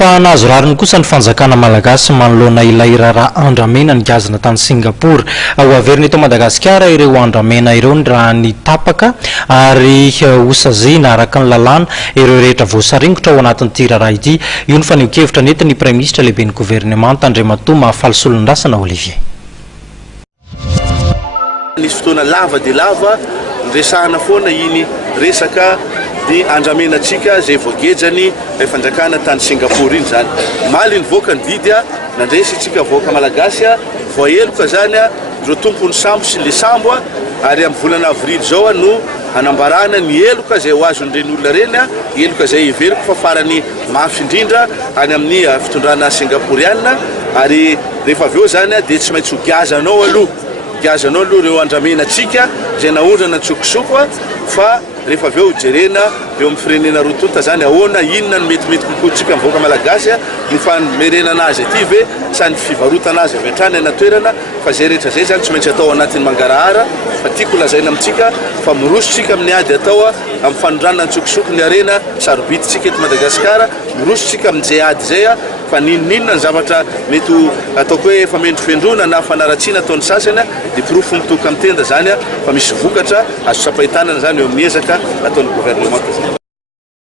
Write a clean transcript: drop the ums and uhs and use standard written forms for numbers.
fa nahazo rariny kosa ny fanjakana malagasy manoloana ilay raharaha andramena ny gazina tany Singapour. Ao averina eto Madagasikara ireo andramena ireo ny raha ny tapaka ary hosazina araka ny lalàna ireo rehetra voasaringotra ao anatin'ity raharaha ity. Io ny faneho-kevitra nentin'ny Premier Ministre lehiben'ny gouvernement Andriamatoa Mahafaly Solondrasana Olivier. Nisy fotoana lava dia lava resahana foana iny resaka ny andramenantsika zay voagejany fanjakana tany Singapour iny zany. Maly ny voaka ny didy nandresitsika voaka malagasy voaheloka zany ireo tompony sambo sy le sambo ary amin'ny volana avril zao no anambarana ny eloka zay ho azon'ireny olona reny eloka zay iveloko fa farany mafy indrindra any amin'ny fitondrana singapouriana ary rehefa aveo zany dia tsy maintsy ho gazanao aloha ireo andramenantsika zay naondrana tsokosoko fa rehefa aveo jerena eo amin'ny firenena rotonta zany ahoana inona ny metimety kokotsika mivoaka malagasy ny famerena anazy aty ve sa ny fivarotana azy avy hatrany ana toerana fa zay rehetra zay zany tsy maintsy atao anatin'ny mangarahara fa tiako lazaina amintsika fa mirosotsika amin'ny ady atao amin'ny fanondranana ny tsokosoko ny arena sarobiditsika eto Madagasikara mirosotsika amin'izay ady zay fa ninona ny zavatra mety ataoko hoe efa mendry fendrona na fanaratsiana ataon'ny sasany dia pirofo mitoka amin'ny tenda zany fa misy vokatra azo sapahitanana zany eo amin'ny ezaka ataon'ny gouvernement.